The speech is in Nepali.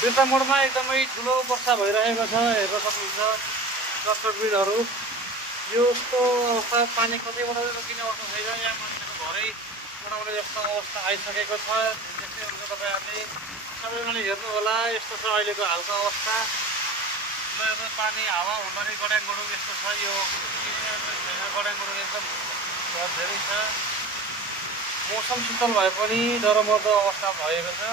बिर्ता मोडमा एकदमै ठुलो वर्षा भइरहेको छ, हेर्न सक्नुहुन्छ दर्शकवृन्दहरू। यस्तो अवस्था, पानी कतैबाट रोकिने अवस्था छैन। यहाँ मान्छेको घरै बनाउने जस्तो अवस्था आइसकेको छ। देख्दै हुन्छ तपाईँहरूले, सबैजनाले हेर्नुहोला। यस्तो छ अहिलेको हालको अवस्था। पानी हावा हुँदाखेरि गड्याङ गडुङ यस्तो छ। यो गड्याङ गडुङ एकदम धेरै छ। मौसम शीतल भए पनि डरमर्दो अवस्था भएको छ।